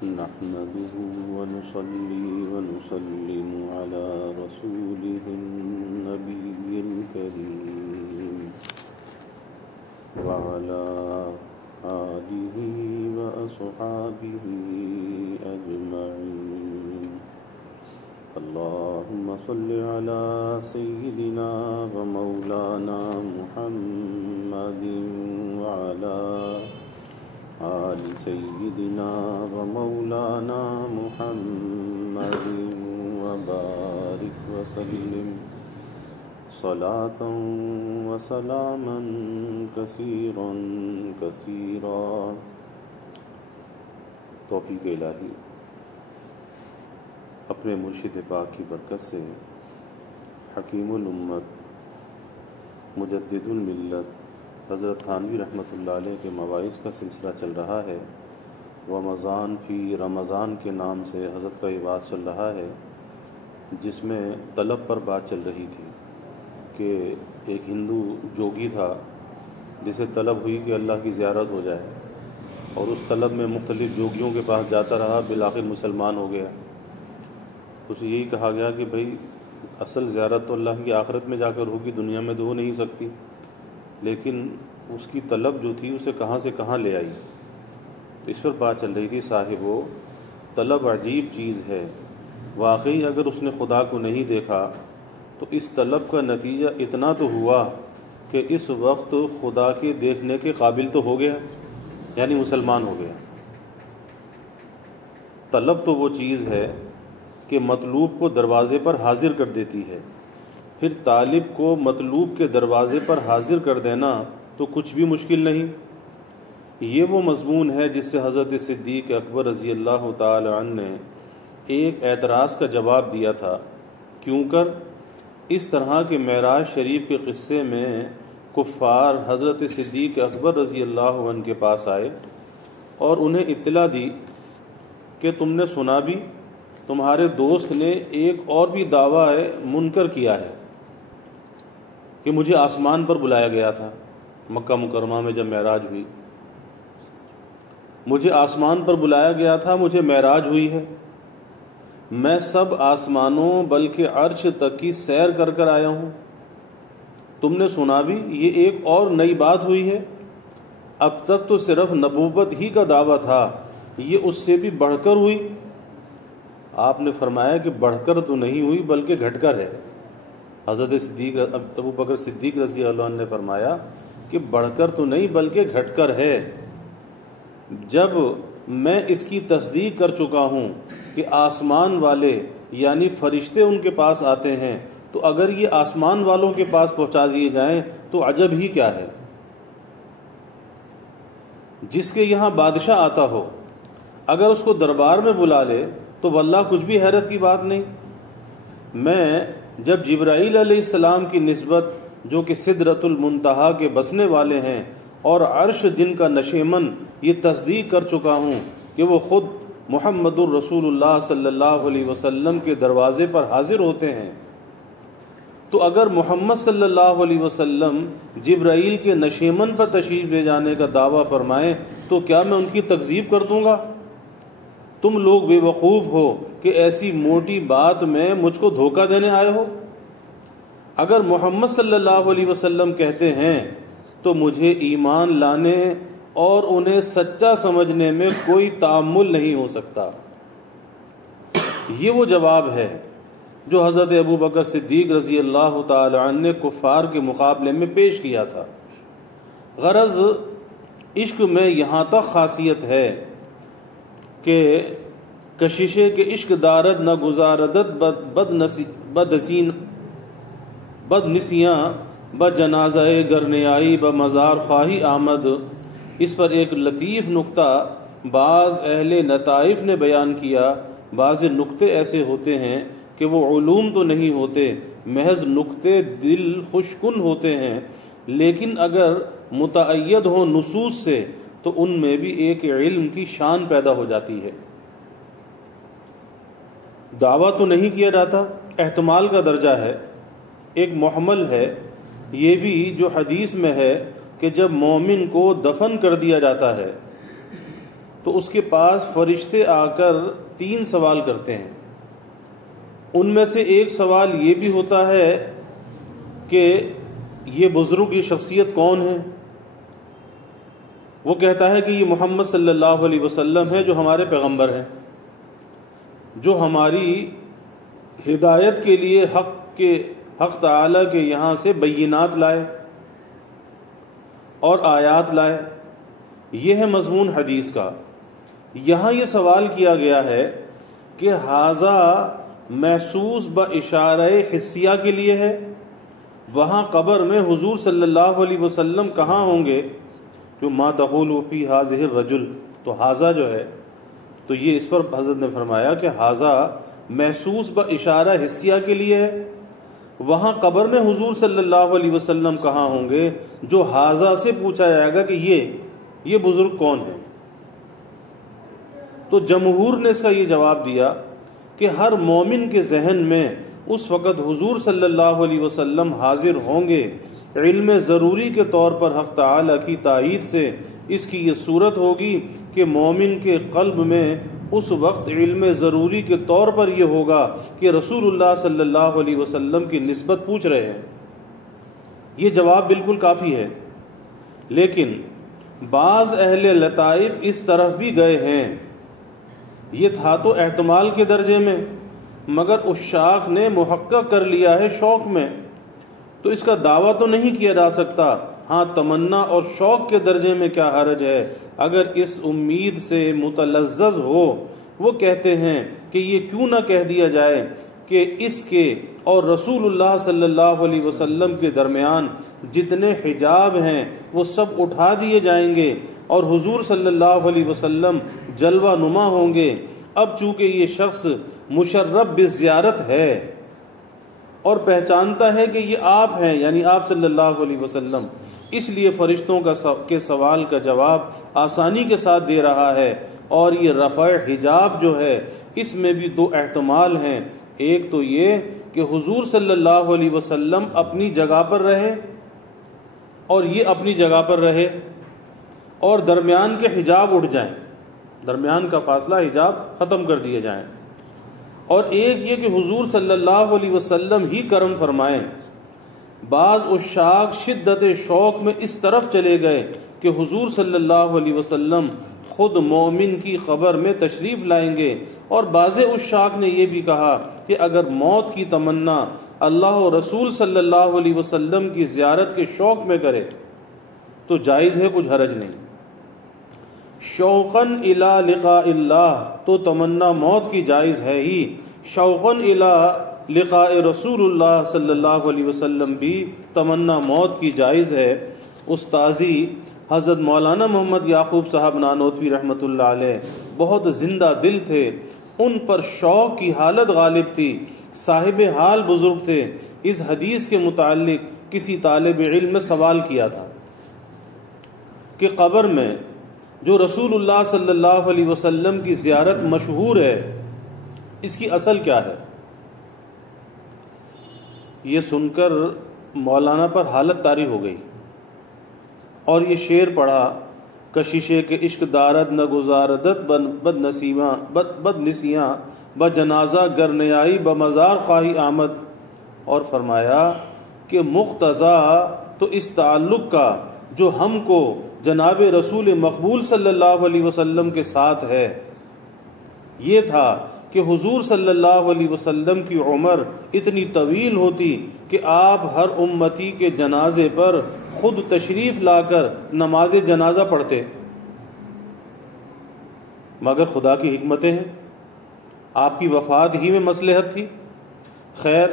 نحمده ونصلي ونسلم على رسوله النبي الكريم وعلى آله وأصحابه أجمعين. اللهم صل على سيدنا ومولانا محمد وعلى آل سيدنا ومولانا محمد وبارك وسلم صلاة وسلاما كثيرا كثيرا. توفیق الہی اپنے مرشد پاک کی برکت سے حکیم الامت مجدد الملت حضرت تھانوی رحمۃ اللہ علیہ کے مواعظ کا سلسلہ چل رہا ہے. رمضان فی رمضان کے نام سے حضرت کا یہ وعظ چل رہا ہے، جس میں طلب پر بات چل رہی تھی کہ ایک ہندو جوگی تھا جسے طلب ہوئی کہ اللہ کی زیارت ہو جائے، اور اس طلب میں مختلف جوگیوں کے پاس جاتا رہا، بالآخر مسلمان ہو گیا. اسے یہی کہا گیا کہ بھائی اصل زیارت تو اللہ کی آخرت میں جا کر ہوگی، دنیا میں تو ہو نہیں سکتی. لیکن اس کی طلب جو تھی اسے کہاں سے کہاں لے آئی. تو اس پر بات چل رہی تھی صاحبو، طلب عجیب چیز ہے. واقعی اگر اس نے خدا کو نہیں دیکھا تو اس طلب کا نتیجہ اتنا تو ہوا کہ اس وقت خدا کے دیکھنے کے قابل تو ہو گیا، یعنی مسلمان ہو گیا. طلب تو وہ چیز ہے کہ مطلوب کو دروازے پر حاضر کر دیتی ہے. پھر طالب کو مطلوب کے دروازے پر حاضر کر دینا تو کچھ بھی مشکل نہیں. یہ وہ مضمون ہے جس سے حضرت صدیق اکبر رضی اللہ تعالی عنہ نے ایک اعتراض کا جواب دیا تھا. کیوں کر اس طرح کے معراج شریف کے قصے میں کفار حضرت صدیق اکبر رضی اللہ عنہ کے پاس آئے اور انہیں اطلاع دی کہ تم نے سنا بھی، تمہارے دوست نے ایک اور بھی دعویٰ منکر کیا ہے کہ مجھے آسمان پر بلایا گیا تھا. مکہ مکرمہ میں جب معراج ہوئی، مجھے آسمان پر بلایا گیا تھا، مجھے معراج ہوئی ہے، میں سب آسمانوں بلکہ عرش تک کی سیر کر کر آیا ہوں. تم نے سنا بھی، یہ ایک اور نئی بات ہوئی ہے. اب تک تو صرف نبوت ہی کا دعویٰ تھا، یہ اس سے بھی بڑھ کر ہوئی. آپ نے فرمایا کہ بڑھ کر تو نہیں ہوئی بلکہ گھٹ کر ہے. حضرت ابو بکر صدیق رضی اللہ عنہ نے فرمایا کہ بڑھ کر تو نہیں بلکہ گھٹ کر ہے. جب میں اس کی تصدیق کر چکا ہوں کہ آسمان والے یعنی فرشتے ان کے پاس آتے ہیں، تو اگر یہ آسمان والوں کے پاس پہنچا دیے جائیں تو عجب ہی کیا ہے. جس کے یہاں بادشاہ آتا ہو اگر اس کو دربار میں بلا لے تو واللہ کچھ بھی حیرت کی بات نہیں. میں جب جبرائیل علیہ السلام کی نسبت، جو کہ سدرۃ المنتہا کے بسنے والے ہیں اور عرش جن کا نشیمن، یہ تصدیق کر چکا ہوں کہ وہ خود محمد الرسول اللہ صلی اللہ علیہ وسلم کے دروازے پر حاضر ہوتے ہیں، تو اگر محمد صلی اللہ علیہ وسلم جبرائیل کے نشیمن پر تشریف لے جانے کا دعویٰ فرمائیں تو کیا میں ان کی تکذیب کر دوں گا؟ تم لوگ بے وقوف ہو کہ ایسی موٹی بات میں مجھ کو دھوکہ دینے آئے ہو. اگر محمد صلی اللہ علیہ وسلم کہتے ہیں تو مجھے ایمان لانے اور انہیں سچا سمجھنے میں کوئی تعامل نہیں ہو سکتا. یہ وہ جواب ہے جو حضرت ابو بکر صدیق رضی اللہ تعالی عنہ نے کفار کے مقابلے میں پیش کیا تھا. غرض عشق میں یہاں تک خاصیت ہے کہ کششے کے عشق دارد نہ گزاردت بد نسیاں بجنازہ گرنے آئی بمزار خواہی آمد. اس پر ایک لطیف نکتہ بعض اہل لطائف نے بیان کیا. بعض نکتے ایسے ہوتے ہیں کہ وہ علوم تو نہیں ہوتے، محض نکتے دل خوشکن ہوتے ہیں، لیکن اگر متعید ہو نصوص سے تو ان میں بھی ایک علم کی شان پیدا ہو جاتی ہے. دعویٰ تو نہیں کیا جاتا، احتمال کا درجہ ہے، ایک محمل ہے. یہ بھی جو حدیث میں ہے کہ جب مومن کو دفن کر دیا جاتا ہے تو اس کے پاس فرشتے آ کر 3 سوال کرتے ہیں. ان میں سے ایک سوال یہ بھی ہوتا ہے کہ یہ بزرگ، یہ شخصیت کون ہے؟ وہ کہتا ہے کہ یہ محمد صلی اللہ علیہ وسلم ہے، جو ہمارے پیغمبر ہیں، جو ہماری ہدایت کے لیے حق تعالی کے یہاں سے بینات لائے اور آیات لائے. یہ ہے مضمون حدیث کا. یہاں یہ سوال کیا گیا ہے کہ ھذا محسوس باشارہ حسیہ کے لیے ہے. وہاں قبر میں حضور صلی اللہ علیہ وسلم کہاں ہوں گے؟ جو ما تقول فی ھذہ الرجل، تو ھذا جو ہے تو یہ اس پر حضرت نے فرمایا کہ ھذا محسوس باشارہ حسیہ کے لیے ہے. وہاں قبر میں حضور صلی اللہ علیہ وسلم کہاں ہوں گے، جو ھذا سے پوچھا جائے گا کہ یہ بزرگ کون ہے. تو جمہور نے اس کا یہ جواب دیا کہ ہر مومن کے ذہن میں اس وقت حضور صلی اللہ علیہ وسلم حاضر ہوں گے. علم ضروری کے طور پر حق تعالی کی تائید سے اس کی یہ صورت ہوگی کہ مومن کے قلب میں اس وقت علم ضروری کے طور پر یہ ہوگا کہ رسول اللہ صلی اللہ علیہ وسلم کی نسبت پوچھ رہے ہیں. یہ جواب بالکل کافی ہے. لیکن بعض اہل لطائف اس طرف بھی گئے ہیں. یہ تھا تو احتمال کے درجے میں، مگر عشاق نے محقق کر لیا ہے شوق میں، تو اس کا دعویٰ تو نہیں کیا جا سکتا. ہاں، تمنا اور شوق کے درجے میں کیا حرج ہے اگر اس امید سے متلذذ ہو. وہ کہتے ہیں کہ یہ کیوں نہ کہہ دیا جائے کہ اس کے اور رسول اللہ صلی اللہ علیہ وسلم کے درمیان جتنے حجاب ہیں وہ سب اٹھا دیے جائیں گے اور حضور صلی اللہ علیہ وسلم جلوہ نما ہوں گے. اب چونکہ یہ شخص مشرف بزیارت ہے اور پہچانتا ہے کہ یہ آپ ہیں، یعنی آپ صلی اللہ علیہ وسلم، اس لیے فرشتوں کے سوال کا جواب آسانی کے ساتھ دے رہا ہے. اور یہ رفع حجاب جو ہے اس میں بھی 2 احتمال ہیں. ایک تو یہ کہ حضور صلی اللہ علیہ وسلم اپنی جگہ پر رہے اور یہ اپنی جگہ پر رہے اور درمیان کے حجاب اٹھ جائیں، درمیان کا فاصلہ حجاب ختم کر دیے جائیں. اور ایک یہ کہ حضور صلی اللہ علیہ وسلم ہی کرم فرمائیں. بعض عشاق شدت شوق میں اس طرف چلے گئے کہ حضور صلی اللہ علیہ وسلم خود مومن کی قبر میں تشریف لائیں گے. اور بعض عشاق نے یہ بھی کہا کہ اگر موت کی تمنا اللہ و رسول صلی اللہ علیہ وسلم کی زیارت کے شوق میں کرے تو جائز ہے، کچھ حرج نہیں. شوقاً الی لقاء اللہ، تو تمنا موت کی جائز ہے ہی. شوقاً الی لقاء رسول اللہ صلی اللہ علیہ وسلم بھی تمنا موت کی جائز ہے. استاذی حضرت مولانا محمد یعقوب صاحب نانوتوی رحمۃ اللہ علیہ بہت زندہ دل تھے. ان پر شوق کی حالت غالب تھی. صاحب حال بزرگ تھے. اس حدیث کے متعلق کسی طالب علم نے سوال کیا تھا کہ قبر میں جو رسول اللہ صلی اللہ علیہ وسلم کی زیارت مشہور ہے، اس کی اصل کیا ہے؟ یہ سن کر مولانا پر حالت طاری ہو گئی اور یہ شعر پڑھا: کشیشے کے عشق دارد نہ گزاردت بد نسیاں بجنازہ گر نیائی بمزار خواہی آمد. اور فرمایا کہ مقتضا تو اس تعلق کا جو ہم کو جناب رسول مقبول صلی اللہ علیہ وسلم کے ساتھ ہے یہ تھا کہ حضور صلی اللہ علیہ وسلم کی عمر اتنی طویل ہوتی کہ آپ ہر امتی کے جنازے پر خود تشریف لا کر نماز جنازہ پڑھتے. مگر خدا کی حکمتیں ہیں، آپ کی وفات ہی میں مصلحت تھی. خیر،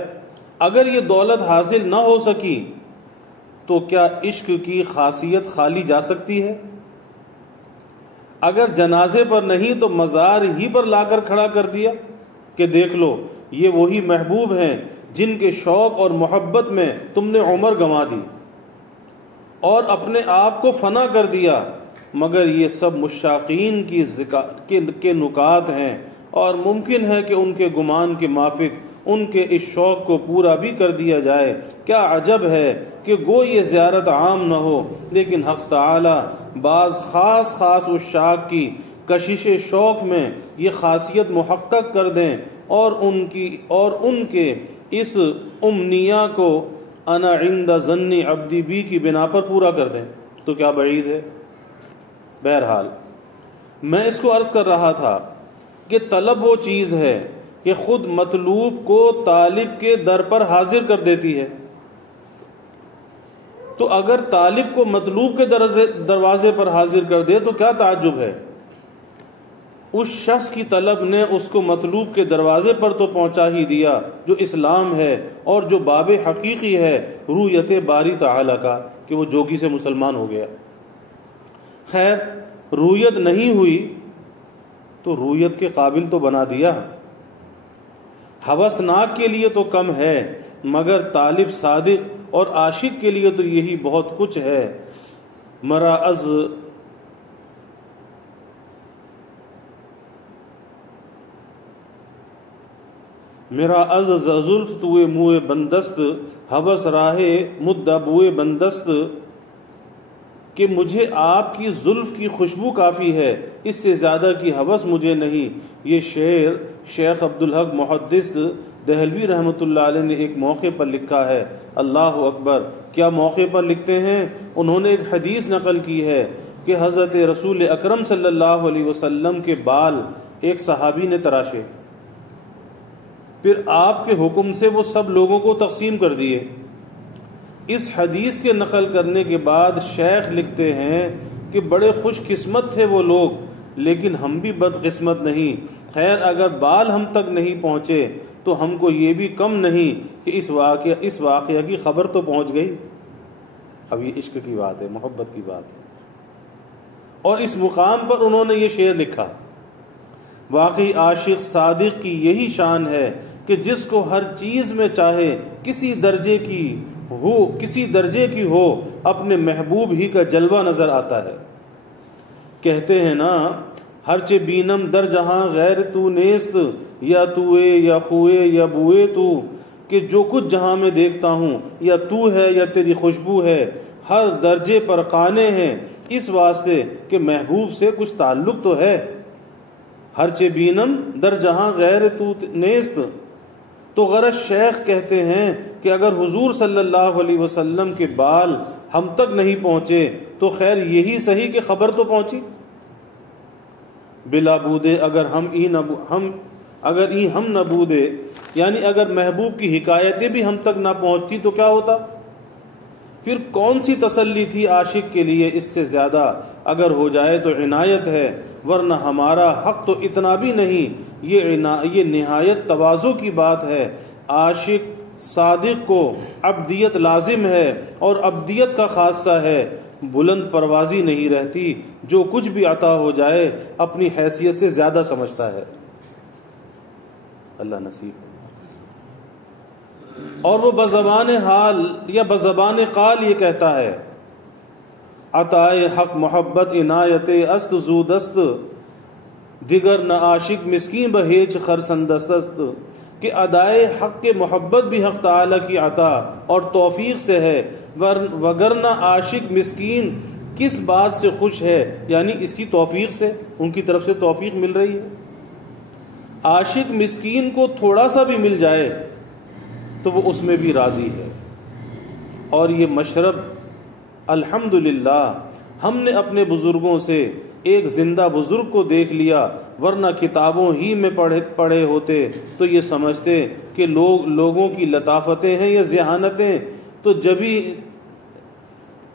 اگر یہ دولت حاصل نہ ہو سکی تو کیا عشق کی خاصیت خالی جا سکتی ہے؟ اگر جنازے پر نہیں تو مزار ہی پر لا کر کھڑا کر دیا کہ دیکھ لو یہ وہی محبوب ہیں جن کے شوق اور محبت میں تم نے عمر گنوا دی اور اپنے آپ کو فنا کر دیا. مگر یہ سب مشاقین کے نکات ہیں اور ممکن ہے کہ ان کے گمان کے مافک ان کے اس شوق کو پورا بھی کر دیا جائے. کیا عجب ہے کہ گو یہ زیارت عام نہ ہو، لیکن حق تعالی بعض خاص عشاق کی کشش شوق میں یہ خاصیت محقق کر دیں اور ان کے اس امنیہ کو انا عند ظن عبدی بی کی بنا پر پورا کر دیں تو کیا بعید ہے۔ بہرحال میں اس کو عرض کر رہا تھا کہ طلب وہ چیز ہے کہ خود مطلوب کو طالب کے در پر حاضر کر دیتی ہے، تو اگر طالب کو مطلوب کے دروازے پر حاضر کر دے تو کیا تعجب ہے۔ اس شخص کی طلب نے اس کو مطلوب کے دروازے پر تو پہنچا ہی دیا جو اسلام ہے اور جو باب حقیقی ہے رویت باری تعالی کا، کہ وہ جوگی سے مسلمان ہو گیا۔ خیر رویت نہیں ہوئی تو رویت کے قابل تو بنا دیا، ہوسناک کے لیے تو کم ہے، مگر طالب صادق اور عاشق کے لیے تو یہی بہت کچھ ہے۔ میرا از زلف توئے موئے بندست، ہوس راہ مدہ بوئے بندست، کہ مجھے آپ کی زلف کی خوشبو کافی ہے، اس سے زیادہ کی ہوس مجھے نہیں۔ یہ شعر شیخ عبدالحق محدث دہلوی رحمۃ اللہ علیہ نے ایک موقع پر لکھا ہے۔ اللہ اکبر، کیا موقع پر لکھتے ہیں؟ انہوں نے ایک حدیث نقل کی ہے کہ حضرت رسول اکرم صلی اللہ علیہ وسلم کے بال ایک صحابی نے تراشے، پھر آپ کے حکم سے وہ سب لوگوں کو تقسیم کر دیے۔ اس حدیث کے نقل کرنے کے بعد شیخ لکھتے ہیں کہ بڑے خوش قسمت تھے وہ لوگ، لیکن ہم بھی بد قسمت نہیں۔ خیر اگر بال ہم تک نہیں پہنچے تو ہم کو یہ بھی کم نہیں کہ اس واقعہ کی خبر تو پہنچ گئی۔ اب یہ عشق کی بات ہے، محبت کی بات ہے، اور اس مقام پر انہوں نے یہ شعر لکھا۔ واقعی عاشق صادق کی یہی شان ہے کہ جس کو ہر چیز میں چاہے کسی درجے کی ہو اپنے محبوب ہی کا جلوہ نظر آتا ہے۔ کہتے ہیں نا، ہرچہ بینم در جہاں غیر تو نیست، یا توئے یا خوئے یا بوئے تو، کہ جو کچھ جہاں میں دیکھتا ہوں یا تو ہے یا تیری خوشبو ہے، ہر درجے پر قانے ہیں اس واسطے کہ محبوب سے کچھ تعلق تو ہے۔ ہرچہ بینم در جہاں غیر تو نیست، تو غرض شیخ کہتے ہیں کہ اگر حضور صلی اللہ علیہ وسلم کے بال ہم تک نہیں پہنچے تو خیر یہی صحیح کہ خبر تو پہنچی۔ بلا بودے اگر ہم نہ بودے، یعنی اگر محبوب کی حکایتیں بھی ہم تک نہ پہنچتی تو کیا ہوتا؟ پھر کون سی تسلی تھی عاشق کے لیے اس سے زیادہ؟ اگر ہو جائے تو عنایت ہے، ورنہ ہمارا حق تو اتنا بھی نہیں۔ یہ نہایت تواضع کی بات ہے۔ عاشق صادق کو عبدیت لازم ہے اور عبدیت کا خاصہ ہے، بلند پروازی نہیں رہتی، جو کچھ بھی عطا ہو جائے اپنی حیثیت سے زیادہ سمجھتا ہے۔ اللہ نصیب۔ اور وہ بزبان حال یا بزبان قال یہ کہتا ہے، عطائے حق محبت عنایت است زو دست، دیگر نہ عاشق مسکین بہیچ خرسندست، کہ ادائے حق کے محبت بھی حق تعالی کی عطا اور توفیق سے ہے، وگرنہ عاشق مسکین کس بات سے خوش ہے؟ یعنی اسی توفیق سے، ان کی طرف سے توفیق مل رہی ہے۔ عاشق مسکین کو تھوڑا سا بھی مل جائے تو وہ اس میں بھی راضی ہے۔ اور یہ مشرب الحمدللہ ہم نے اپنے بزرگوں سے ایک زندہ بزرگ کو دیکھ لیا، ورنہ کتابوں ہی میں پڑھے ہوتے تو یہ سمجھتے کہ لوگوں کی لطافتیں ہیں یا ذہانتیں،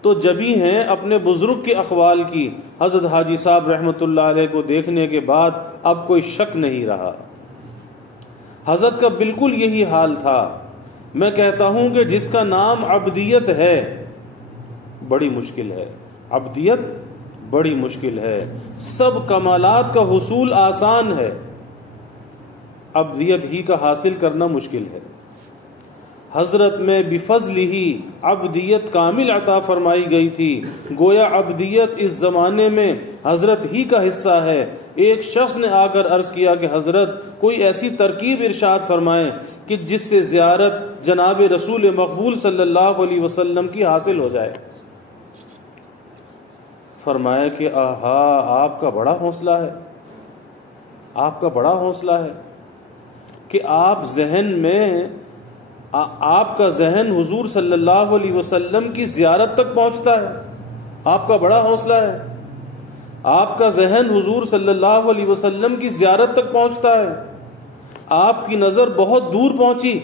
تو جبھی ہیں اپنے بزرگ کے اقوال کی۔ حضرت حاجی صاحب رحمۃ اللہ علیہ کو دیکھنے کے بعد اب کوئی شک نہیں رہا۔ حضرت کا بالکل یہی حال تھا۔ میں کہتا ہوں کہ جس کا نام عبدیت ہے بڑی مشکل ہے، عبدیت بڑی مشکل ہے۔ سب کمالات کا حصول آسان ہے، عبدیت ہی کا حاصل کرنا مشکل ہے۔ حضرت میں بفضل ہی عبدیت کامل عطا فرمائی گئی تھی، گویا عبدیت اس زمانے میں حضرت ہی کا حصہ ہے۔ ایک شخص نے آ کر عرض کیا کہ حضرت کوئی ایسی ترکیب ارشاد فرمائیں کہ جس سے زیارت جناب رسول مقبول صلی اللہ علیہ وسلم کی حاصل ہو جائے۔ فرمایا کہ آہا آپ کا بڑا حوصلہ ہے، آپ کا بڑا حوصلہ ہے کہ آپ کا ذہن حضور صلی اللہ علیہ وسلم کی زیارت تک پہنچتا ہے. آپ کا بڑا حوصلہ ہے، آپ کا ذہن حضور صلی اللہ علیہ وسلم کی زیارت تک پہنچتا ہے، آپ کی نظر بہت دور پہنچی.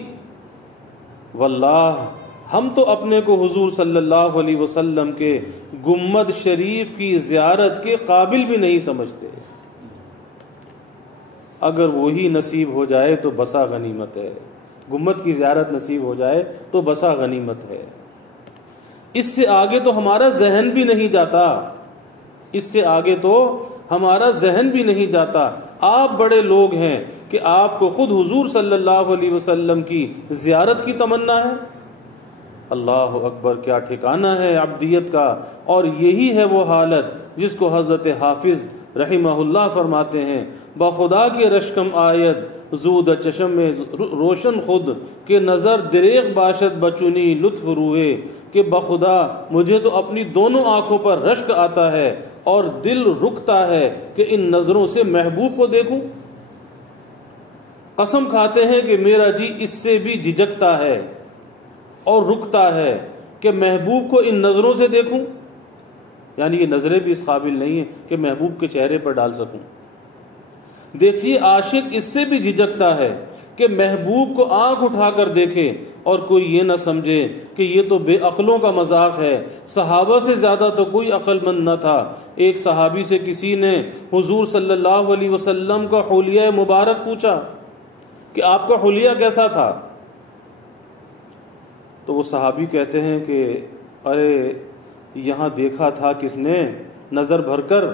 واللہ ہم تو اپنے کو حضور صلی اللہ علیہ وسلم کے گنبد شریف کی زیارت کے قابل بھی نہیں سمجھتے. اگر وہی نصیب ہو جائے تو بسا غنیمت ہے، گنبد کی زیارت نصیب ہو جائے تو بسا غنیمت ہے. اس سے آگے تو ہمارا ذہن بھی نہیں جاتا، اس سے آگے تو ہمارا ذہن بھی نہیں جاتا. آپ بڑے لوگ ہیں کہ آپ کو خود حضور صلی اللہ علیہ وسلم کی زیارت کی تمنا ہے. اللہ اکبر، کیا ٹھکانہ ہے عبدیت کا. اور یہی ہے وہ حالت جس کو حضرت حافظ رحمہ اللہ فرماتے ہیں، بخدا کے رشکم آیت زود چشم میں روشن خود کہ نظر دریغ باشد بچنی لطف روئے. کہ بخدا مجھے تو اپنی دونوں آنکھوں پر رشک آتا ہے اور دل رکتا ہے کہ ان نظروں سے محبوب کو دیکھوں. قسم کھاتے ہیں کہ میرا جی اس سے بھی جھجکتا ہے اور رکتا ہے کہ محبوب کو ان نظروں سے دیکھوں. یعنی یہ نظریں بھی اس قابل نہیں ہیں کہ محبوب کے چہرے پر ڈال سکوں. دیکھیے عاشق اس سے بھی جھجکتا ہے کہ محبوب کو آنکھ اٹھا کر دیکھے اور کوئی یہ نہ سمجھے کہ یہ تو بے عقلوں کا مذاق ہے. صحابہ سے زیادہ تو کوئی عقل مند نہ تھا. ایک صحابی سے کسی نے حضور صلی اللہ علیہ وسلم کا حلیہ مبارک پوچھا کہ آپ کا حلیہ کیسا تھا؟ تو وہ صحابی کہتے ہیں کہ ارے یہاں دیکھا تھا کس نے نظر بھر کر،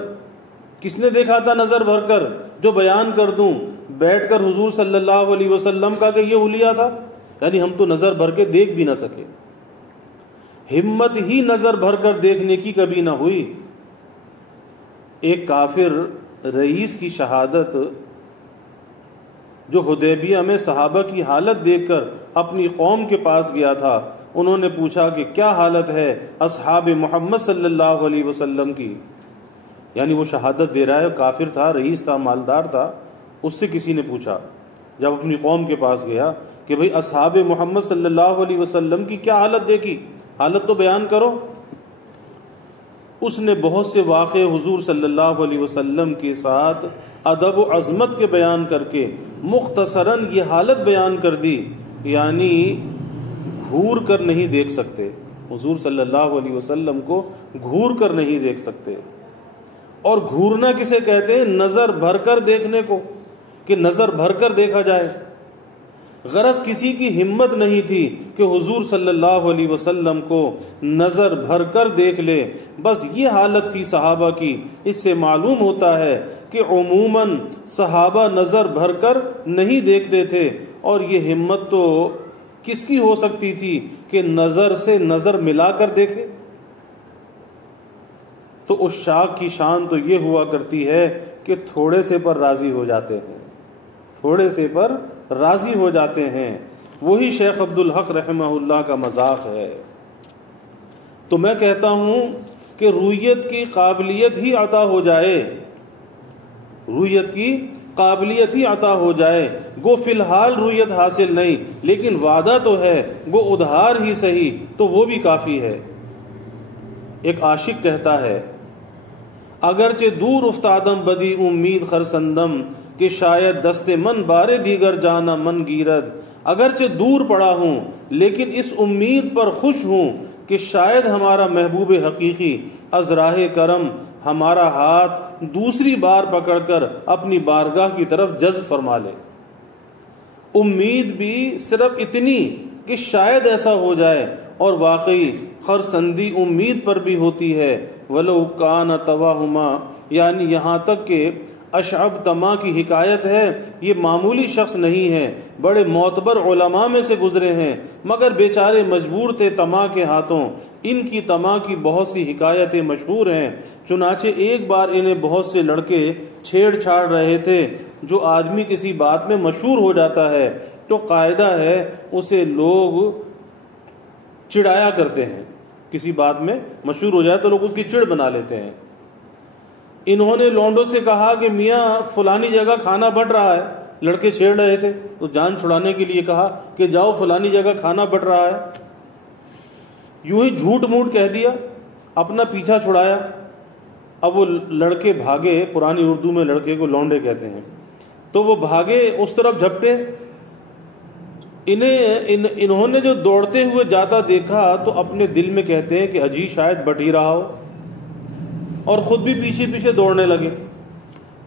کس نے دیکھا تھا نظر بھر کر جو بیان کر دوں بیٹھ کر حضور صلی اللہ علیہ وسلم کا کہ یہ حلیہ تھا. یعنی ہم تو نظر بھر کے دیکھ بھی نہ سکے، ہمت ہی نظر بھر کر دیکھنے کی کبھی نہ ہوئی. ایک کافر رئیس کی شہادت جو حدیبیہ میں صحابہ کی حالت دیکھ کر اپنی قوم کے پاس گیا تھا، انہوں نے پوچھا کہ کیا حالت ہے اصحاب محمد صلی اللہ علیہ وسلم کی. یعنی وہ شہادت دے رہا ہے، کافر تھا، رئیس تھا، مالدار تھا. اس سے کسی نے پوچھا جب اپنی قوم کے پاس گیا کہ بھئی اصحاب محمد صلی اللہ علیہ وسلم کی کیا حالت دیکھی، حالت تو بیان کرو. اس نے بہت سے واقعے حضور صلی اللہ علیہ وسلم کے ساتھ ادب و عظمت کے بیان کر کے مختصراً یہ حالت بیان کر دی. یعنی گھور کر نہیں دیکھ سکتے، حضور صلی اللہ علیہ وسلم کو گھور کر نہیں دیکھ سکتے. اور گھورنا کسے کہتے ہیں؟ نظر بھر کر دیکھنے کو، کہ نظر بھر کر دیکھا جائے. غرض کسی کی ہمت نہیں تھی کہ حضور صلی اللہ علیہ وسلم کو نظر بھر کر دیکھ لے. بس یہ حالت تھی صحابہ کی. اس سے معلوم ہوتا ہے کہ عموماً صحابہ نظر بھر کر نہیں دیکھتے تھے. اور یہ ہمت تو کس کی ہو سکتی تھی کہ نظر سے نظر ملا کر دیکھے؟ تو اس عشاق کی شان تو یہ ہوا کرتی ہے کہ تھوڑے سے پر راضی ہو جاتے ہیں، تھوڑے سے پر راضی ہو جاتے ہیں. وہی شیخ عبدالحق رحمہ اللہ کا مذاق ہے. تو میں کہتا ہوں کہ رویت کی قابلیت ہی عطا ہو جائے، رویت کی قابلیت ہی عطا ہو جائے. گو فی الحال رویت حاصل نہیں، لیکن وعدہ تو ہے، گو ادھار ہی صحیح تو وہ بھی کافی ہے. ایک عاشق کہتا ہے اگرچہ دور افتادم بدی امید خرسندم کہ شاید دست من بارے دیگر جانا من گیرد. اگرچہ دور پڑا ہوں لیکن اس امید پر خوش ہوں کہ شاید ہمارا محبوب حقیقی از راہ کرم ہمارا ہاتھ دوسری بار پکڑ کر اپنی بارگاہ کی طرف جذب فرما لے. امید بھی صرف اتنی کہ شاید ایسا ہو جائے، اور واقعی خرسندی امید پر بھی ہوتی ہے. ولو کان تواہما، یعنی یہاں تک کہ اشعب طمع کی حکایت ہے. یہ معمولی شخص نہیں ہے، بڑے معتبر علماء میں سے گزرے ہیں، مگر بیچارے مجبور تھے طمع کے ہاتھوں. ان کی طمع کی بہت سی حکایتیں مشہور ہیں. چنانچہ ایک بار انہیں بہت سے لڑکے چھیڑ چھاڑ رہے تھے. جو آدمی کسی بات میں مشہور ہو جاتا ہے تو قاعدہ ہے اسے لوگ چڑھایا کرتے ہیں. کسی بات میں مشہور ہو جائے تو لوگ اس کی چڑ بنا لیتے ہیں. انہوں نے لونڈوں سے کہا کہ میاں فلانی جگہ کھانا بٹ رہا ہے، لڑکے چھیڑ رہے تھے تو جان چھڑانے کے لیے کہا کہ جاؤ فلانی جگہ کھانا بٹ رہا ہے، یوں ہی جھوٹ موٹ کہہ دیا، اپنا پیچھا چھڑایا۔ اب وہ لڑکے بھاگے، پرانی اردو میں لڑکے کو لونڈے کہتے ہیں، تو وہ بھاگے اس طرف جھپٹے۔ انہوں نے جو دوڑتے ہوئے جاتا دیکھا تو اپنے دل میں کہتے ہیں کہ اجی شاید بٹ ہی رہا ہو، اور خود بھی پیچھے پیچھے دوڑنے لگے۔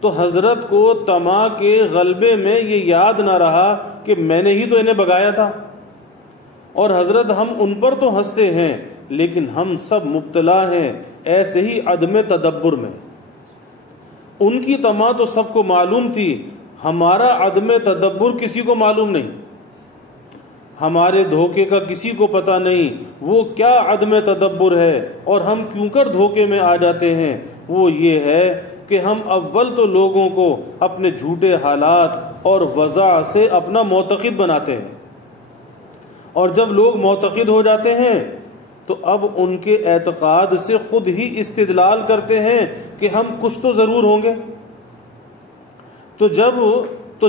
تو حضرت کو طمع کے غلبے میں یہ یاد نہ رہا کہ میں نے ہی تو انہیں بگایا تھا، اور حضرت ہم ان پر تو ہنستے ہیں لیکن ہم سب مبتلا ہیں ایسے ہی عدم تدبر میں۔ ان کی طمع تو سب کو معلوم تھی، ہمارا عدم تدبر کسی کو معلوم نہیں، ہمارے دھوکے کا کسی کو پتہ نہیں وہ کیا عدم تدبر ہے، اور ہم کیوں کر دھوکے میں آ جاتے ہیں۔ وہ یہ ہے کہ ہم اول تو لوگوں کو اپنے جھوٹے حالات اور وضع سے اپنا معتقد بناتے ہیں، اور جب لوگ معتقد ہو جاتے ہیں تو اب ان کے اعتقاد سے خود ہی استدلال کرتے ہیں کہ ہم کچھ تو ضرور ہوں گے۔ تو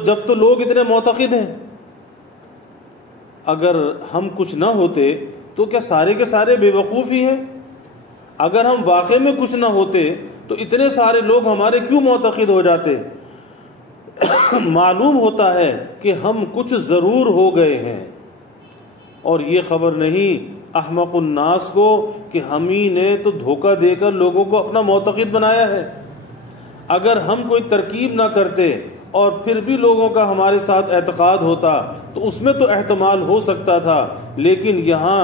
جب تو لوگ اتنے معتقد ہیں، اگر ہم کچھ نہ ہوتے تو کیا سارے کے سارے بے وقوف ہی ہیں؟ اگر ہم واقع میں کچھ نہ ہوتے تو اتنے سارے لوگ ہمارے کیوں معتقد ہو جاتے؟ معلوم ہوتا ہے کہ ہم کچھ ضرور ہو گئے ہیں، اور یہ خبر نہیں احمق الناس کو کہ ہم ہی نے تو دھوکہ دے کر لوگوں کو اپنا معتقد بنایا ہے۔ اگر ہم کوئی ترکیب نہ کرتے اور پھر بھی لوگوں کا ہمارے ساتھ اعتقاد ہوتا تو اس میں تو احتمال ہو سکتا تھا، لیکن یہاں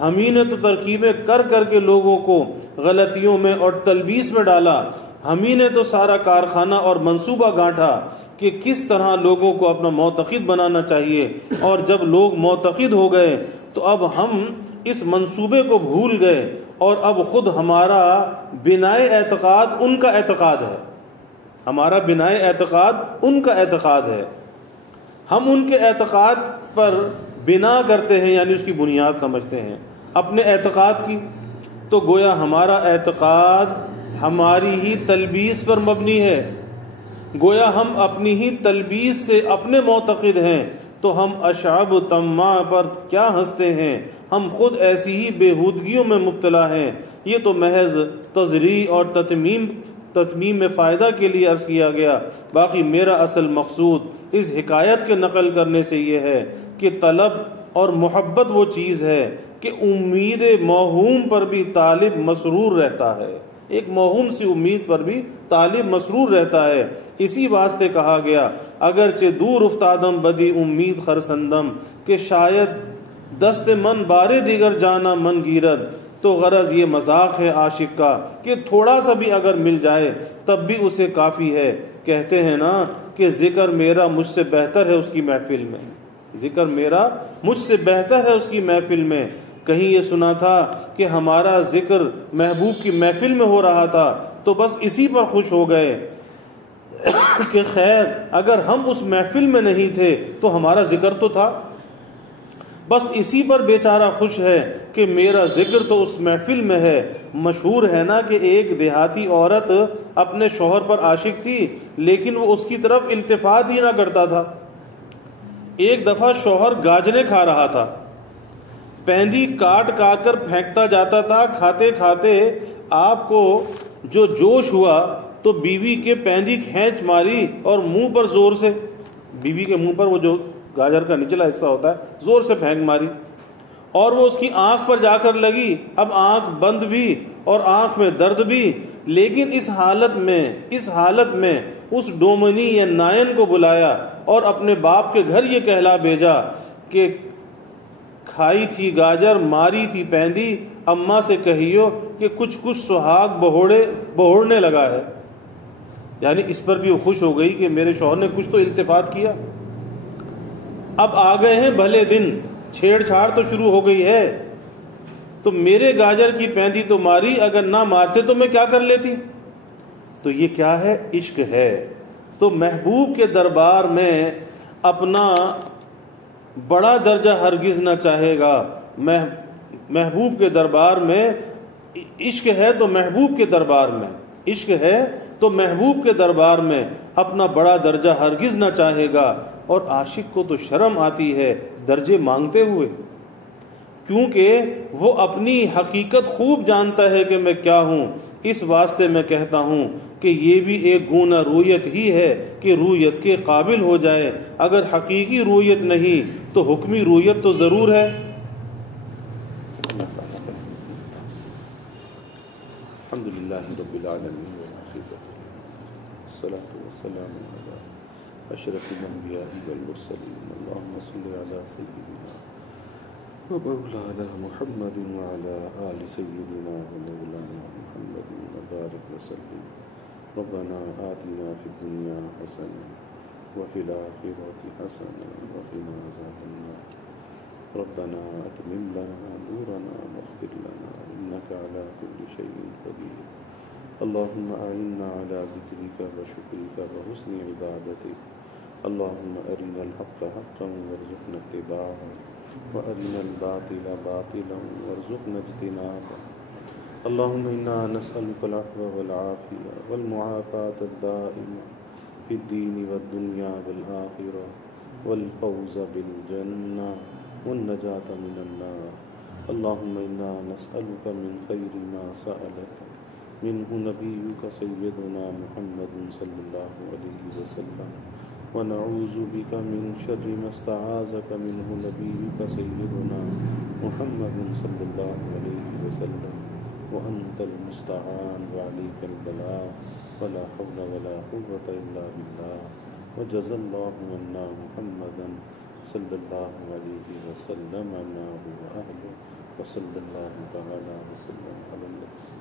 ہم ہی نے تو ترکیبیں کر کر کے لوگوں کو غلطیوں میں اور تلبیس میں ڈالا، ہم ہی نے تو سارا کارخانہ اور منصوبہ گانٹھا کہ کس طرح لوگوں کو اپنا معتقد بنانا چاہیے، اور جب لوگ معتقد ہو گئے تو اب ہم اس منصوبے کو بھول گئے، اور اب خود ہمارا بنائے اعتقاد ان کا اعتقاد ہے، ہمارا بنائے اعتقاد ان کا اعتقاد ہے۔ ہم ان کے اعتقاد پر بنا کرتے ہیں، یعنی اس کی بنیاد سمجھتے ہیں اپنے اعتقاد کی، تو گویا ہمارا اعتقاد ہماری ہی تلبیس پر مبنی ہے، گویا ہم اپنی ہی تلبیس سے اپنے معتقد ہیں، تو ہم اشعب طماع پر کیا ہنستے ہیں، ہم خود ایسی ہی بےہودگیوں میں مبتلا ہیں۔ یہ تو محض تذریع اور تتمیم میں فائدہ کے لیے عرض کیا گیا، باقی میرا اصل مقصود اس حکایت کے نقل کرنے سے یہ ہے کہ طلب اور محبت وہ چیز ہے کہ امید موہوم پر بھی طالب مسرور رہتا ہے، ایک موہوم سی امید پر بھی طالب مسرور رہتا ہے۔ اسی واسطے کہا گیا اگرچہ دور افتادم بدی امید خرسندم، کہ شاید دست من بارے دیگر جانا من گیرد، تو غرض یہ مذاق ہے عاشق کا کہ تھوڑا سا بھی اگر مل جائے تب بھی اسے کافی ہے۔ کہتے ہیں نا کہ ذکر میرا مجھ سے بہتر ہے اس کی محفل میں، ذکر میرا مجھ سے بہتر ہے اس کی محفل میں۔ کہیں یہ سنا تھا کہ ہمارا ذکر محبوب کی محفل میں ہو رہا تھا تو بس اسی پر خوش ہو گئے کہ خیر اگر ہم اس محفل میں نہیں تھے تو ہمارا ذکر تو تھا، بس اسی پر بیچارہ خوش ہے کہ میرا ذکر تو اس محفل میں ہے۔ مشہور ہے نا کہ ایک دیہاتی عورت اپنے شوہر پر عاشق تھی لیکن وہ اس کی طرف التفات ہی نہ کرتا تھا۔ ایک دفعہ شوہر گاجریں کھا رہا تھا، پہندی کاٹ کاٹ کر پھینکتا جاتا تھا، کھاتے کھاتے آپ کو جو جوش ہوا تو بیوی کے پہندی کھینچ ماری اور منہ پر زور سے، بیوی کے منہ پر وہ جو گاجر کا نچلا حصہ ہوتا ہے زور سے پھینک ماری، اور وہ اس کی آنکھ پر جا کر لگی۔ اب آنکھ بند بھی اور آنکھ میں درد بھی، لیکن اس حالت میں اس ڈومنی یا نائن کو بلایا اور اپنے باپ کے گھر یہ کہلا بھیجا کہ کھائی تھی گاجر ماری تھی پہندی، اماں سے کہیو کہ کچھ کچھ سہاگ بہوڑنے لگا ہے۔ یعنی اس پر بھی وہ خوش ہو گئی کہ میرے شوہر نے کچھ تو التفات کیا۔ اب آ گئے ہیں بھلے دن، چھیڑ چھاڑ تو شروع ہو گئی ہے، تو میرے گاجر کی پہندی تو ماری، اگر نہ مارتے تو میں کیا کر لیتی۔ تو یہ کیا ہے؟ عشق ہے۔ تو محبوب کے دربار میں اپنا بڑا درجہ ہرگز نہ چاہے گا، محبوب کے دربار میں عشق ہے، تو محبوب کے دربار میں عشق ہے تو محبوب کے دربار میں اپنا بڑا درجہ ہرگز نہ چاہے گا، اور عاشق کو تو شرم آتی ہے درجے مانگتے ہوئے، کیونکہ وہ اپنی حقیقت خوب جانتا ہے کہ میں کیا ہوں۔ اس واسطے میں کہتا ہوں کہ یہ بھی ایک گونہ رویت ہی ہے کہ رویت کے قابل ہو جائے، اگر حقیقی رویت نہیں تو حکمی رویت تو ضرور ہے۔ الحمدللہ رب العالمین والصلاة والسلام علی اشرف الانبیاء والمرسلین، اللہم صلی علی سیدنا ومولانا محمد وعلى آل سيدنا ومولانا محمد وبارك وسلم۔ ربنا آتنا في الدنيا حسنة وفي الآخرة حسنة وقنا عذاب النار۔ ربنا أتمم لنا نورنا واغفر لنا إنك على كل شيء قدير۔ اللهم أعنا على ذكرك وشكرك وحسن عبادتك۔ اللهم أرنا الحق حقا وارزقنا اتباعه، وأرنا الباطل باطلا وارزقنا اجتنابه۔ اللهم إنا نسألك العفو والعافية والمعافاة الدائمة في الدين والدنيا والآخرة، والفوز بالجنة والنجاة من النار۔ اللهم إنا نسألك من خير ما سألك منه نبيك سيدنا محمد صلى الله عليه وسلم، ونعوذ بك من شر ما استعاذك منه نبيك سيدنا محمد صلى الله عليه وسلم، وأنت المستعان وعليك البلاغ، ولا حول ولا قوة إلا بالله۔ وجزى الله عنا محمدا صلى الله عليه وسلم عنا وأهله، وصلى الله تعالى وسلم على النبي